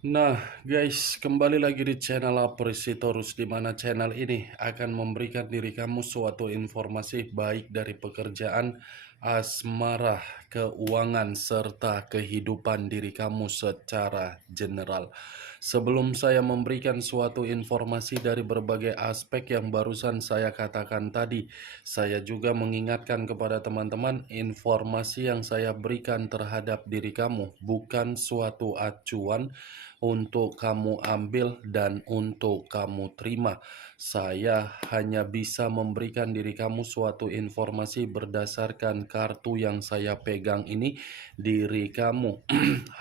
Nah, guys, kembali lagi di channel Apresitorus, di mana channel ini akan memberikan diri kamu suatu informasi baik dari pekerjaan, asmara, keuangan, serta kehidupan diri kamu secara general. Sebelum saya memberikan suatu informasi dari berbagai aspek yang barusan saya katakan tadi, saya juga mengingatkan kepada teman-teman, informasi yang saya berikan terhadap diri kamu bukan suatu acuan untuk kamu ambil dan untuk kamu terima. Saya hanya bisa memberikan diri kamu suatu informasi berdasarkan kartu yang saya pegang ini. Diri kamu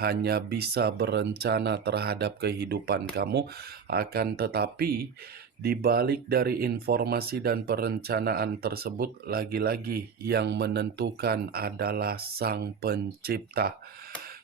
hanya bisa berencana terhadap kehidupan kamu, akan tetapi di balik dari informasi dan perencanaan tersebut, lagi-lagi yang menentukan adalah Sang Pencipta.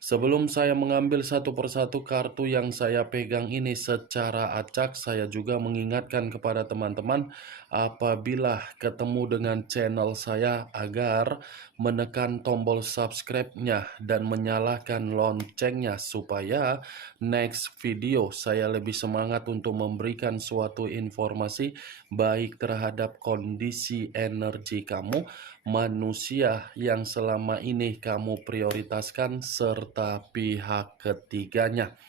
Sebelum saya mengambil satu persatu kartu yang saya pegang ini secara acak, saya juga mengingatkan kepada teman-teman apabila ketemu dengan channel saya agar menekan tombol subscribe-nya dan menyalakan loncengnya supaya next video saya lebih semangat untuk memberikan suatu informasi baik terhadap kondisi energi kamu, manusia yang selama ini kamu prioritaskan, serta pihak ketiganya.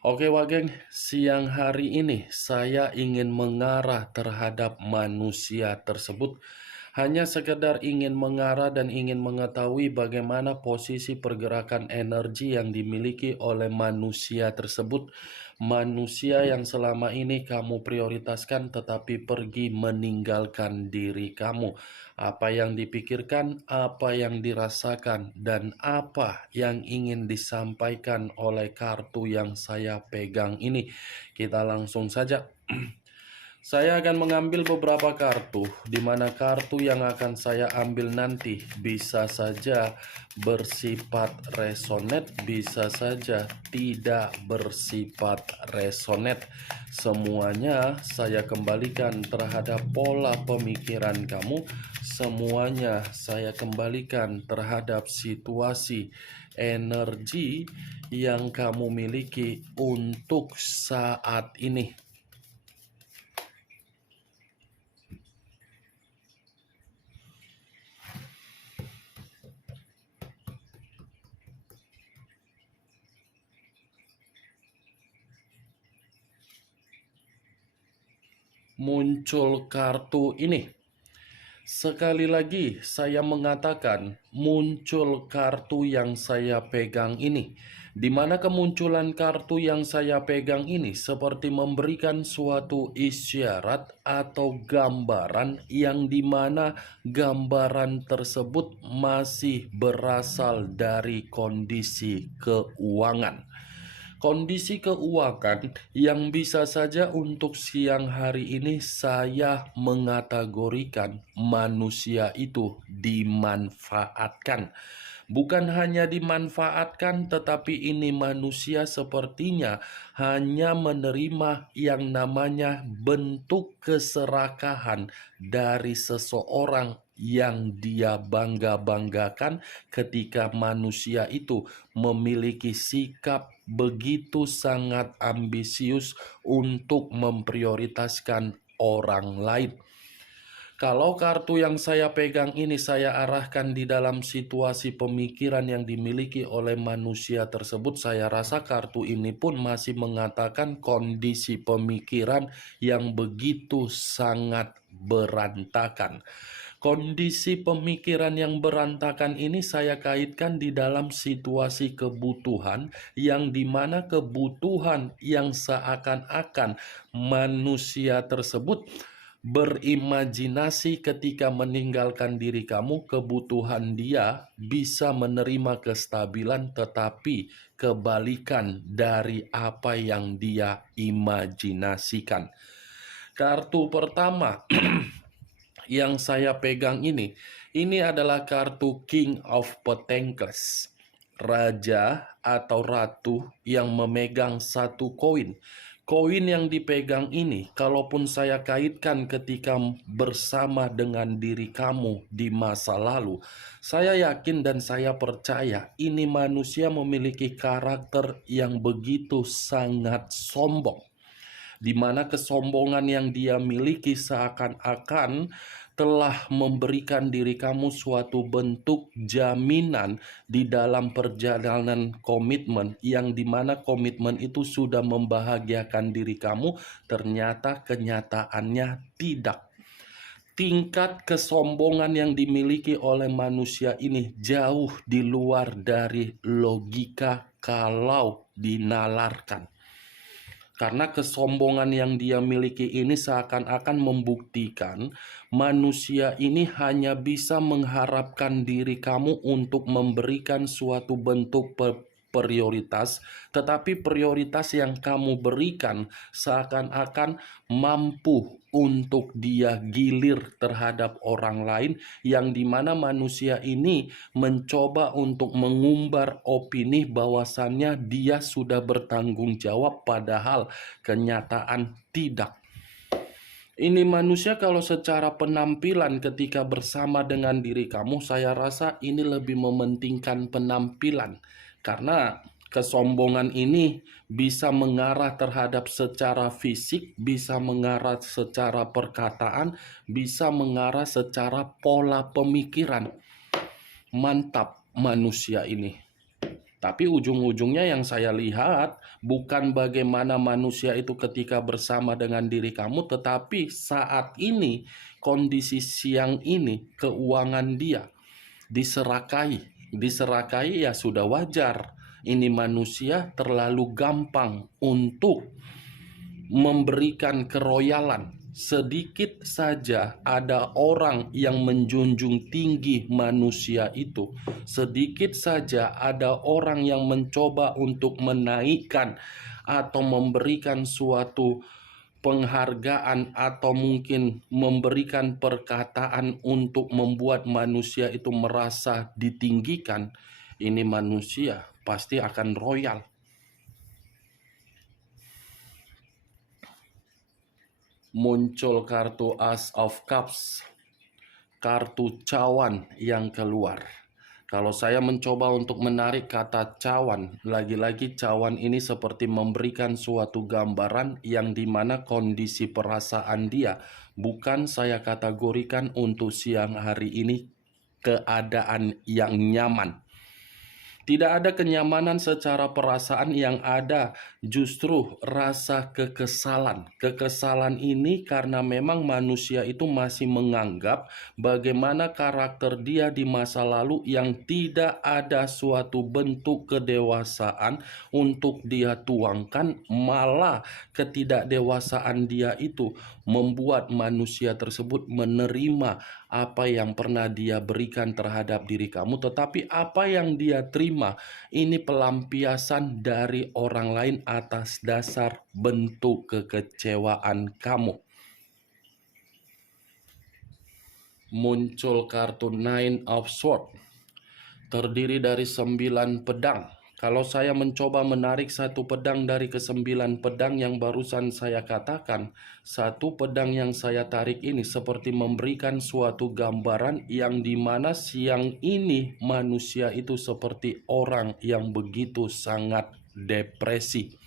Oke Wageng, siang hari ini saya ingin mengarah terhadap manusia tersebut. Hanya sekedar ingin mengarah dan ingin mengetahui bagaimana posisi pergerakan energi yang dimiliki oleh manusia tersebut. Manusia yang selama ini kamu prioritaskan tetapi pergi meninggalkan diri kamu. Apa yang dipikirkan, apa yang dirasakan, dan apa yang ingin disampaikan oleh kartu yang saya pegang ini. Kita langsung saja. Saya akan mengambil beberapa kartu, di mana kartu yang akan saya ambil nanti bisa saja bersifat resonate, bisa saja tidak bersifat resonate. Semuanya saya kembalikan terhadap pola pemikiran kamu, semuanya saya kembalikan terhadap situasi energi yang kamu miliki untuk saat ini. Muncul kartu ini. Sekali lagi saya mengatakan muncul kartu yang saya pegang ini. Di mana kemunculan kartu yang saya pegang ini seperti memberikan suatu isyarat atau gambaran yang dimana gambaran tersebut masih berasal dari kondisi keuangan. Kondisi keuangan yang bisa saja untuk siang hari ini saya mengategorikan manusia itu dimanfaatkan. Bukan hanya dimanfaatkan, tetapi ini manusia sepertinya hanya menerima yang namanya bentuk keserakahan dari seseorang yang dia bangga-banggakan ketika manusia itu memiliki sikap begitu sangat ambisius untuk memprioritaskan orang lain. Kalau kartu yang saya pegang ini saya arahkan di dalam situasi pemikiran yang dimiliki oleh manusia tersebut, saya rasa kartu ini pun masih mengatakan kondisi pemikiran yang begitu sangat berantakan. Kondisi pemikiran yang berantakan ini saya kaitkan di dalam situasi kebutuhan yang dimana kebutuhan yang seakan-akan manusia tersebut berimajinasi ketika meninggalkan diri kamu, kebutuhan dia bisa menerima kestabilan, tetapi kebalikan dari apa yang dia imajinasikan. Kartu pertama yang saya pegang ini adalah kartu King of Pentacles, raja atau ratu yang memegang satu koin. Koin yang dipegang ini, kalaupun saya kaitkan ketika bersama dengan diri kamu di masa lalu, saya yakin dan saya percaya ini manusia memiliki karakter yang begitu sangat sombong, di mana kesombongan yang dia miliki seakan-akan telah memberikan diri kamu suatu bentuk jaminan di dalam perjalanan komitmen, yang dimana komitmen itu sudah membahagiakan diri kamu, ternyata kenyataannya tidak. Tingkat kesombongan yang dimiliki oleh manusia ini jauh di luar dari logika kalau dinalarkan. Karena kesombongan yang dia miliki ini seakan-akan membuktikan manusia ini hanya bisa mengharapkan diri kamu untuk memberikan suatu bentuk prioritas, tetapi prioritas yang kamu berikan seakan-akan mampu untuk dia gilir terhadap orang lain, yang dimana manusia ini mencoba untuk mengumbar opini bahwasannya dia sudah bertanggung jawab, padahal kenyataan tidak. Ini manusia kalau secara penampilan ketika bersama dengan diri kamu, saya rasa ini lebih mementingkan penampilan. Karena kesombongan ini bisa mengarah terhadap secara fisik, bisa mengarah secara perkataan, bisa mengarah secara pola pemikiran. Mantap manusia ini. Tapi ujung-ujungnya yang saya lihat bukan bagaimana manusia itu ketika bersama dengan diri kamu, tetapi saat ini, kondisi siang ini, keuangan dia diserakai. Diserakai ya sudah wajar. Ini manusia terlalu gampang untuk memberikan keroyalan. Sedikit saja ada orang yang menjunjung tinggi manusia itu, sedikit saja ada orang yang mencoba untuk menaikkan atau memberikan suatu penghargaan atau mungkin memberikan perkataan untuk membuat manusia itu merasa ditinggikan, ini manusia pasti akan royal. Muncul kartu Ace of Cups, kartu cawan yang keluar. Kalau saya mencoba untuk menarik kata cawan, lagi-lagi cawan ini seperti memberikan suatu gambaran yang dimana kondisi perasaan dia bukan saya kategorikan untuk siang hari ini keadaan yang nyaman. Tidak ada kenyamanan secara perasaan, yang ada justru rasa kekesalan. Kekesalan ini karena memang manusia itu masih menganggap bagaimana karakter dia di masa lalu yang tidak ada suatu bentuk kedewasaan untuk dia tuangkan, malah ketidakdewasaan dia itu membuat manusia tersebut menerima apa yang pernah dia berikan terhadap diri kamu, tetapi apa yang dia terima ini pelampiasan dari orang lain atas dasar bentuk kekecewaan kamu. Muncul kartu Nine of Swords, terdiri dari 9 pedang. Kalau saya mencoba menarik satu pedang dari ke-9 pedang yang barusan saya katakan, satu pedang yang saya tarik ini seperti memberikan suatu gambaran yang dimana siang ini manusia itu seperti orang yang begitu sangat depresi.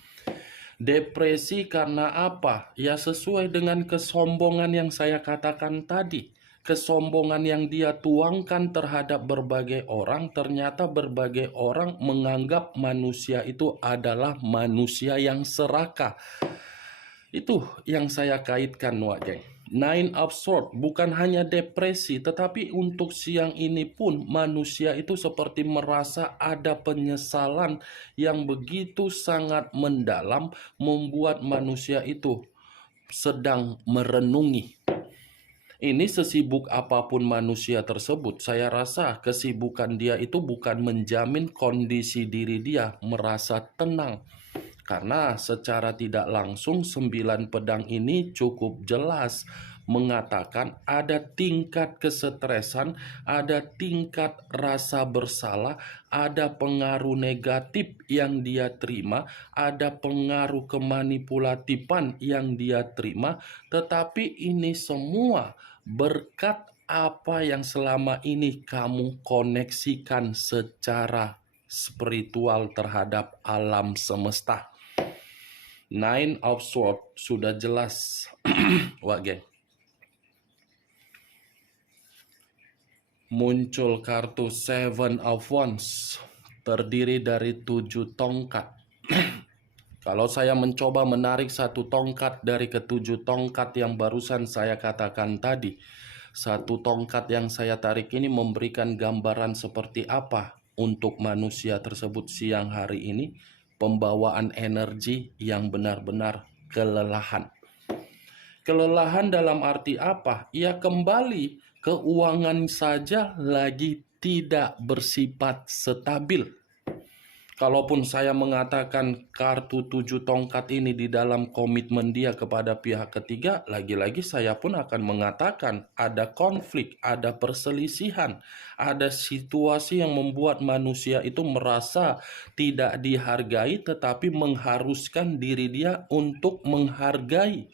Depresi karena apa? Ya sesuai dengan kesombongan yang saya katakan tadi. Kesombongan yang dia tuangkan terhadap berbagai orang, ternyata berbagai orang menganggap manusia itu adalah manusia yang serakah. Itu yang saya kaitkan, Wak. Nine of Swords bukan hanya depresi, tetapi untuk siang ini pun manusia itu seperti merasa ada penyesalan yang begitu sangat mendalam, membuat manusia itu sedang merenungi. Ini sesibuk apapun manusia tersebut, saya rasa kesibukan dia itu bukan menjamin kondisi diri dia merasa tenang. Karena secara tidak langsung 9 pedang ini cukup jelas mengatakan ada tingkat kesetresan, ada tingkat rasa bersalah, ada pengaruh negatif yang dia terima, ada pengaruh kemanipulatifan yang dia terima, tetapi ini semua berkat apa yang selama ini kamu koneksikan secara spiritual terhadap alam semesta. Nine of Swords sudah jelas. Wah, geng. Muncul kartu Seven of Wands, terdiri dari 7 tongkat. Kalau saya mencoba menarik satu tongkat dari ketujuh tongkat yang barusan saya katakan tadi, satu tongkat yang saya tarik ini memberikan gambaran seperti apa untuk manusia tersebut siang hari ini. Pembawaan energi yang benar-benar kelelahan. Kelelahan dalam arti apa? Ya kembali, keuangan saja lagi tidak bersifat stabil. Kalaupun saya mengatakan kartu 7 tongkat ini di dalam komitmen dia kepada pihak ketiga, lagi-lagi saya pun akan mengatakan ada konflik, ada perselisihan, ada situasi yang membuat manusia itu merasa tidak dihargai tetapi mengharuskan diri dia untuk menghargai.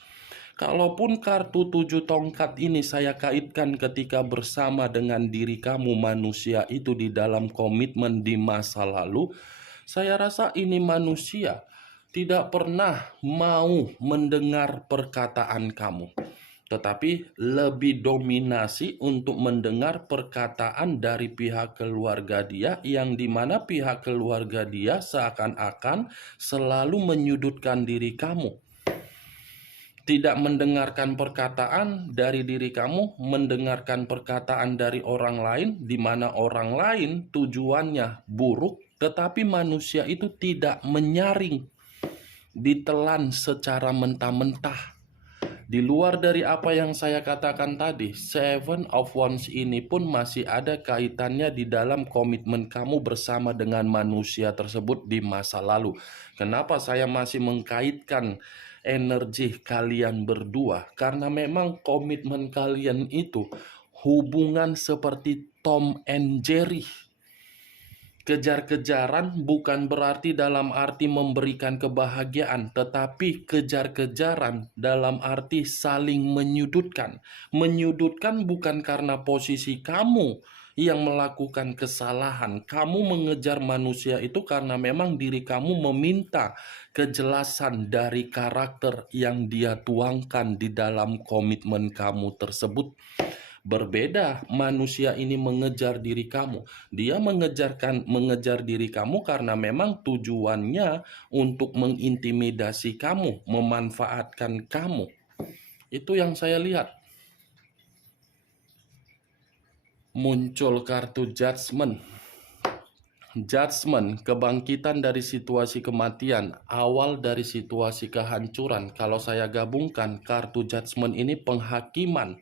Kalaupun kartu 7 tongkat ini saya kaitkan ketika bersama dengan diri kamu manusia itu di dalam komitmen di masa lalu, saya rasa ini manusia tidak pernah mau mendengar perkataan kamu, tetapi lebih dominasi untuk mendengar perkataan dari pihak keluarga dia, yang dimana pihak keluarga dia seakan-akan selalu menyudutkan diri kamu. Tidak mendengarkan perkataan dari diri kamu, mendengarkan perkataan dari orang lain, di mana orang lain tujuannya buruk, tetapi manusia itu tidak menyaring, ditelan secara mentah-mentah. Di luar dari apa yang saya katakan tadi, Seven of Wands ini pun masih ada kaitannya di dalam komitmen kamu bersama dengan manusia tersebut di masa lalu. Kenapa saya masih mengkaitkan energi kalian berdua? Karena memang komitmen kalian itu hubungan seperti Tom and Jerry. Kejar-kejaran bukan berarti dalam arti memberikan kebahagiaan, tetapi kejar-kejaran dalam arti saling menyudutkan. Menyudutkan bukan karena posisi kamu yang melakukan kesalahan. Kamu mengejar manusia itu karena memang diri kamu meminta kejelasan dari karakter yang dia tuangkan di dalam komitmen kamu tersebut. Berbeda, manusia ini mengejar diri kamu. Dia mengejar diri kamu karena memang tujuannya untuk mengintimidasi kamu, memanfaatkan kamu. Itu yang saya lihat. Muncul kartu Judgment. Judgment, kebangkitan dari situasi kematian, awal dari situasi kehancuran. Kalau saya gabungkan, kartu Judgment ini penghakiman.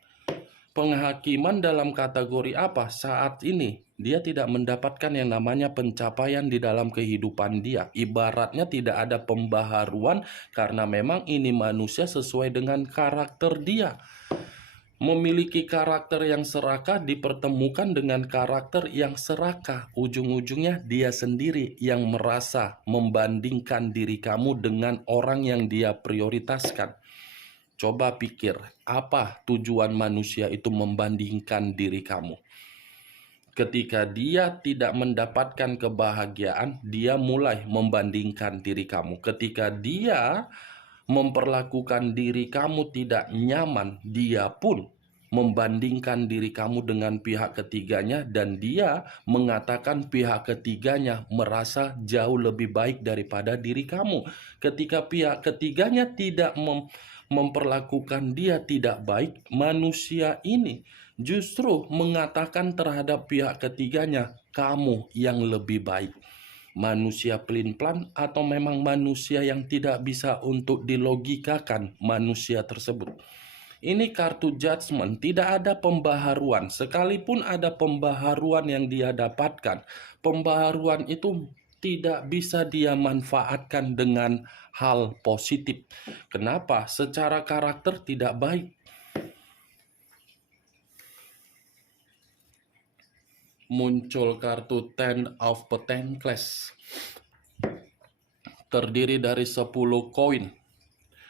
Penghakiman dalam kategori apa? Saat ini dia tidak mendapatkan yang namanya pencapaian di dalam kehidupan dia. Ibaratnya tidak ada pembaharuan karena memang ini manusia sesuai dengan karakter dia. Memiliki karakter yang serakah dipertemukan dengan karakter yang serakah. Ujung-ujungnya dia sendiri yang merasa membandingkan diri kamu dengan orang yang dia prioritaskan. Coba pikir, apa tujuan manusia itu membandingkan diri kamu? Ketika dia tidak mendapatkan kebahagiaan, dia mulai membandingkan diri kamu. Ketika dia memperlakukan diri kamu tidak nyaman, dia pun membandingkan diri kamu dengan pihak ketiganya, dan dia mengatakan pihak ketiganya merasa jauh lebih baik daripada diri kamu. Ketika pihak ketiganya tidak memperlakukan dia tidak baik, manusia ini justru mengatakan terhadap pihak ketiganya, kamu yang lebih baik. Manusia pelin-pelan atau memang manusia yang tidak bisa untuk dilogikakan manusia tersebut. Ini kartu Judgment, tidak ada pembaharuan. Sekalipun ada pembaharuan yang dia dapatkan, pembaharuan itu tidak bisa dia manfaatkan dengan hal positif. Kenapa? Secara karakter tidak baik. muncul kartu Ten of Pentacles, terdiri dari 10 koin.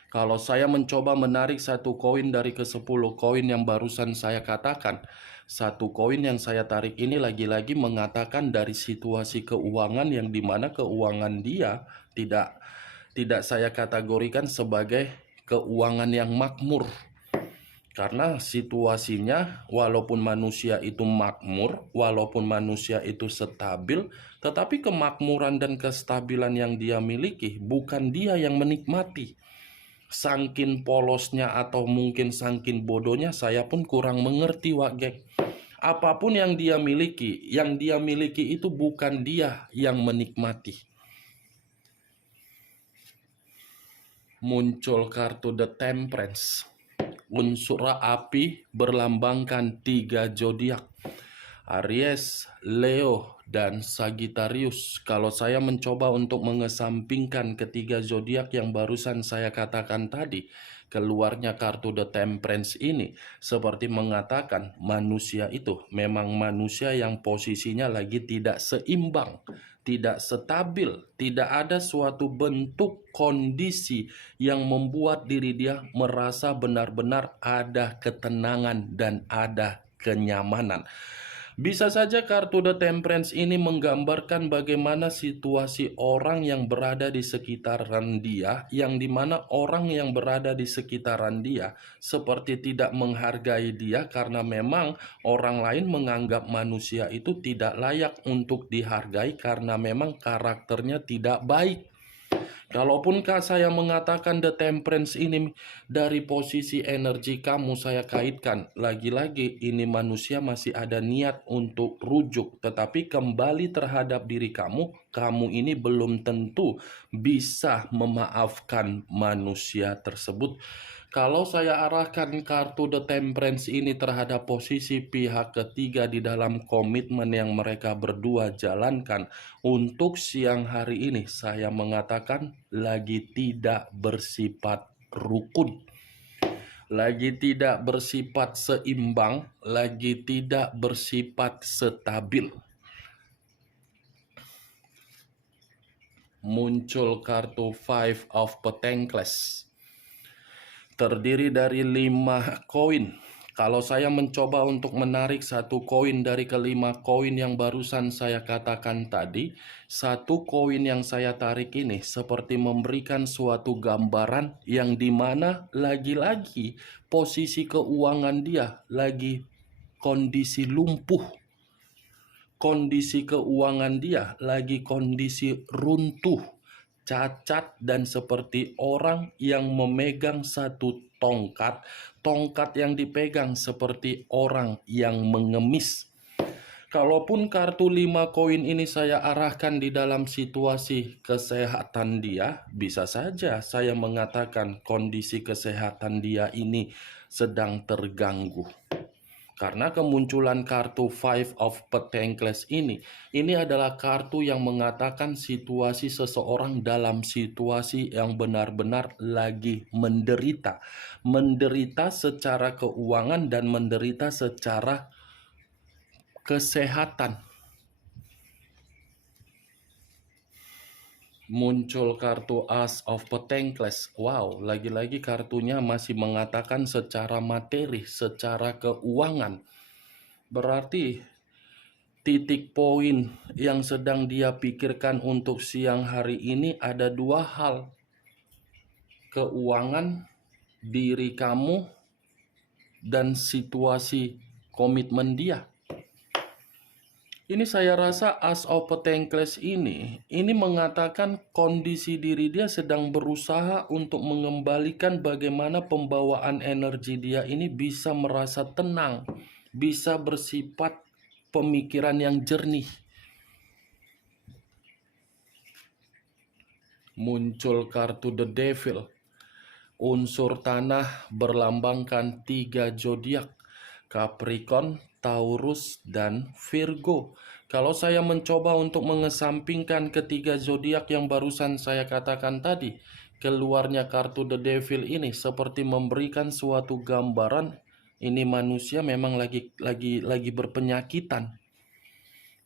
Kalau saya mencoba menarik satu koin dari ke-10 koin yang barusan saya katakan, satu koin yang saya tarik ini lagi-lagi mengatakan dari situasi keuangan yang dimana keuangan dia tidak saya kategorikan sebagai keuangan yang makmur. Karena situasinya, walaupun manusia itu makmur, walaupun manusia itu stabil, tetapi kemakmuran dan kestabilan yang dia miliki bukan dia yang menikmati. Sangkin polosnya atau mungkin sangkin bodohnya, saya pun kurang mengerti, Wak Geng. Apapun yang dia miliki itu bukan dia yang menikmati. Muncul kartu The Temperance. Unsur api berlambangkan 3 zodiak, Aries, Leo, dan Sagittarius. Kalau saya mencoba untuk mengesampingkan ketiga zodiak yang barusan saya katakan tadi, keluarnya kartu The Temperance ini seperti mengatakan manusia itu memang manusia yang posisinya lagi tidak seimbang, tidak stabil, tidak ada suatu bentuk kondisi yang membuat diri dia merasa benar-benar ada ketenangan dan ada kenyamanan. Bisa saja kartu The Temperance ini menggambarkan bagaimana situasi orang yang berada di sekitaran dia, yang dimana orang yang berada di sekitaran dia seperti tidak menghargai dia karena memang orang lain menganggap manusia itu tidak layak untuk dihargai karena memang karakternya tidak baik. Kalaupun saya mengatakan The Temperance ini dari posisi energi kamu, saya kaitkan lagi-lagi ini manusia masih ada niat untuk rujuk, tetapi kembali terhadap diri kamu, kamu ini belum tentu bisa memaafkan manusia tersebut. Kalau saya arahkan kartu The Temperance ini terhadap posisi pihak ketiga di dalam komitmen yang mereka berdua jalankan, untuk siang hari ini saya mengatakan lagi tidak bersifat rukun, lagi tidak bersifat seimbang, lagi tidak bersifat stabil. Muncul kartu Five of Pentacles, terdiri dari 5 koin. Kalau saya mencoba untuk menarik satu koin dari ke-5 koin yang barusan saya katakan tadi, satu koin yang saya tarik ini seperti memberikan suatu gambaran yang dimana lagi-lagi posisi keuangan dia lagi kondisi lumpuh. Kondisi keuangan dia lagi kondisi runtuh, cacat, dan seperti orang yang memegang satu tongkat. Tongkat yang dipegang seperti orang yang mengemis. Kalaupun kartu 5 koin ini saya arahkan di dalam situasi kesehatan dia, bisa saja saya mengatakan kondisi kesehatan dia ini sedang terganggu. Karena kemunculan kartu Five of Pentacles ini adalah kartu yang mengatakan situasi seseorang dalam situasi yang benar-benar lagi menderita. Menderita secara keuangan dan menderita secara kesehatan. Muncul kartu Ace of Pentacles. Wow, lagi-lagi kartunya masih mengatakan secara materi, secara keuangan. Berarti titik poin yang sedang dia pikirkan untuk siang hari ini ada 2 hal. Keuangan, diri kamu, dan situasi komitmen dia. Ini saya rasa Ace of Pentacles ini mengatakan kondisi diri dia sedang berusaha untuk mengembalikan bagaimana pembawaan energi dia ini bisa merasa tenang, bisa bersifat pemikiran yang jernih. Muncul kartu The Devil. Unsur tanah berlambangkan 3 zodiak, Capricorn, Taurus, dan Virgo. Kalau saya mencoba untuk mengesampingkan ketiga zodiak yang barusan saya katakan tadi, keluarnya kartu The Devil ini seperti memberikan suatu gambaran ini manusia memang lagi berpenyakitan.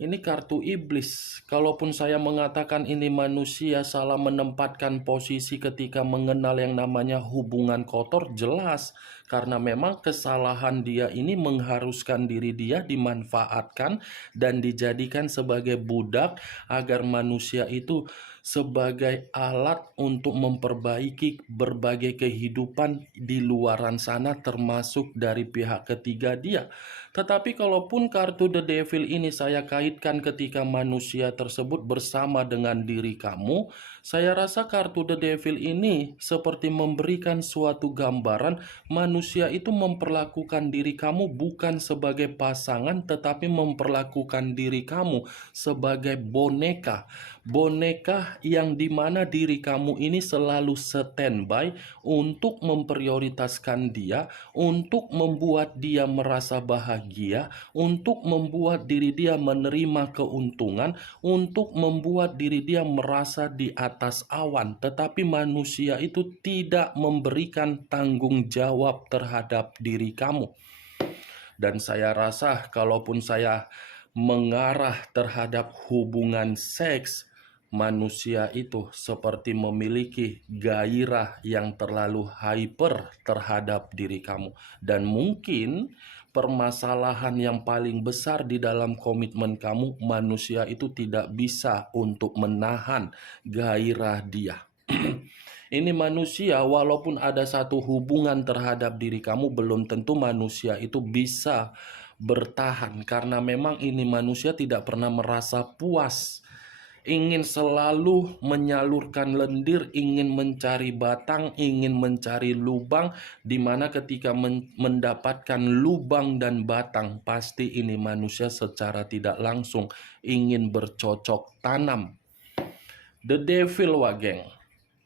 Ini kartu iblis. Kalaupun saya mengatakan ini manusia salah menempatkan posisi ketika mengenal yang namanya hubungan kotor, jelas. Karena memang kesalahan dia ini mengharuskan diri dia dimanfaatkan dan dijadikan sebagai budak agar manusia itu sebagai alat untuk memperbaiki berbagai kehidupan di luaran sana termasuk dari pihak ketiga dia. Tetapi kalaupun kartu The Devil ini saya kaitkan ketika manusia tersebut bersama dengan diri kamu, saya rasa kartu The Devil ini seperti memberikan suatu gambaran manusia itu memperlakukan diri kamu bukan sebagai pasangan tetapi memperlakukan diri kamu sebagai boneka. Boneka yang dimana diri kamu ini selalu standby untuk memprioritaskan dia, untuk membuat dia merasa bahagia, untuk membuat diri dia menerima keuntungan, untuk membuat diri dia merasa di atas awan. Tetapi manusia itu tidak memberikan tanggung jawab terhadap diri kamu. Dan saya rasa kalaupun saya mengarah terhadap hubungan seks, manusia itu seperti memiliki gairah yang terlalu hyper terhadap diri kamu. Dan mungkin permasalahan yang paling besar di dalam komitmen kamu, manusia itu tidak bisa untuk menahan gairah dia. Ini manusia, walaupun ada satu hubungan terhadap diri kamu, belum tentu manusia itu bisa bertahan. Karena memang ini manusia tidak pernah merasa puas, ingin selalu menyalurkan lendir, ingin mencari batang, ingin mencari lubang, di mana ketika mendapatkan lubang dan batang, pasti ini manusia secara tidak langsung ingin bercocok tanam. The Devil, wageng.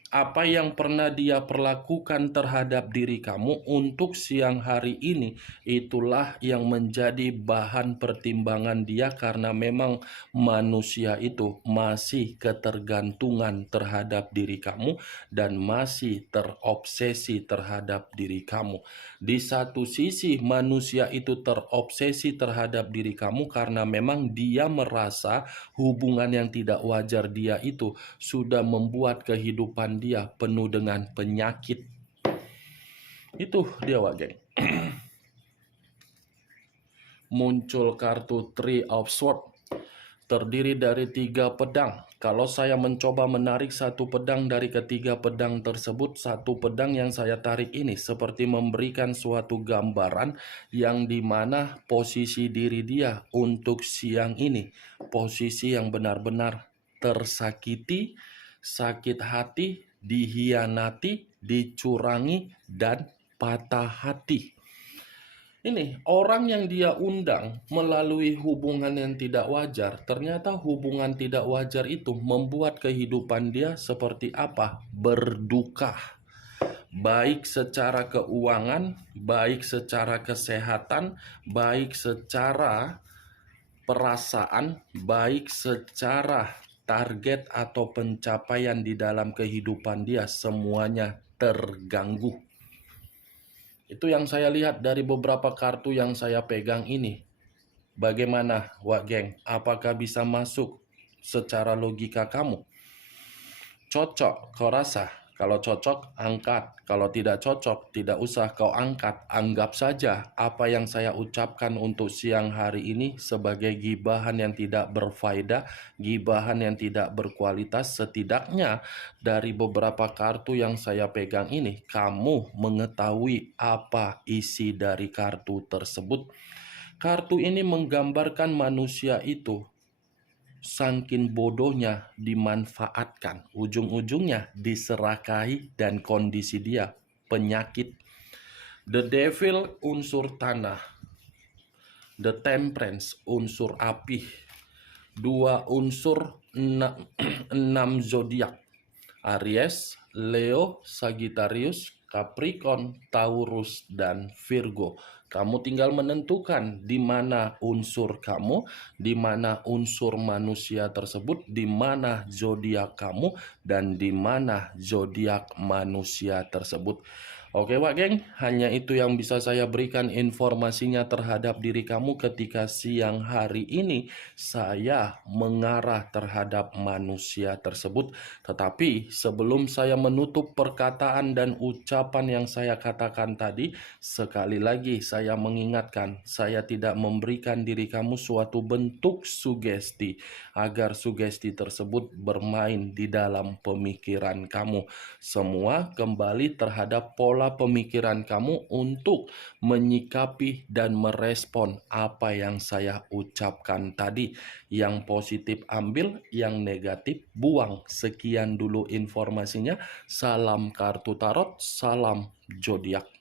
Apa yang pernah dia perlakukan terhadap diri kamu untuk siang hari ini, itulah yang menjadi bahan pertimbangan dia karena memang manusia itu masih ketergantungan terhadap diri kamu dan masih terobsesi terhadap diri kamu. Di satu sisi manusia itu terobsesi terhadap diri kamu karena memang dia merasa hubungan yang tidak wajar dia itu sudah membuat kehidupan dia penuh dengan penyakit. Itu dia, wageng. Muncul kartu Three of Swords, terdiri dari 3 pedang. Kalau saya mencoba menarik satu pedang dari ketiga pedang tersebut, satu pedang yang saya tarik ini seperti memberikan suatu gambaran yang dimana posisi diri dia untuk siang ini, posisi yang benar-benar tersakiti, sakit hati, dihianati, dicurangi, dan patah hati. Ini orang yang dia undang melalui hubungan yang tidak wajar, ternyata hubungan tidak wajar itu membuat kehidupan dia seperti apa? Berduka. Baik secara keuangan, baik secara kesehatan, baik secara perasaan, baik secara target atau pencapaian di dalam kehidupan dia, semuanya terganggu. Itu yang saya lihat dari beberapa kartu yang saya pegang ini. Bagaimana, Wak Geng? Apakah bisa masuk secara logika kamu? Cocok, kau rasa? Kalau cocok, angkat. Kalau tidak cocok, tidak usah kau angkat. Anggap saja apa yang saya ucapkan untuk siang hari ini sebagai gibahan yang tidak berfaedah, gibahan yang tidak berkualitas. Setidaknya dari beberapa kartu yang saya pegang ini, kamu mengetahui apa isi dari kartu tersebut. Kartu ini menggambarkan manusia itu saking bodohnya dimanfaatkan, ujung-ujungnya diserakahi dan kondisi dia penyakit. The Devil unsur tanah, The Temperance unsur api, 2 unsur 6 zodiak, Aries, Leo, Sagittarius, Capricorn, Taurus, dan Virgo. Kamu tinggal menentukan di mana unsur kamu, di mana unsur manusia tersebut, di mana zodiak kamu, dan di mana zodiak manusia tersebut. Oke Wak Geng, hanya itu yang bisa saya berikan informasinya terhadap diri kamu ketika siang hari ini saya mengarah terhadap manusia tersebut. Tetapi sebelum saya menutup perkataan dan ucapan yang saya katakan tadi, sekali lagi saya mengingatkan, saya tidak memberikan diri kamu suatu bentuk sugesti agar sugesti tersebut bermain di dalam pemikiran kamu. Semua kembali terhadap pola pemikiran kamu untuk menyikapi dan merespon apa yang saya ucapkan tadi. Yang positif ambil, yang negatif buang. Sekian dulu informasinya. Salam kartu tarot, salam zodiak.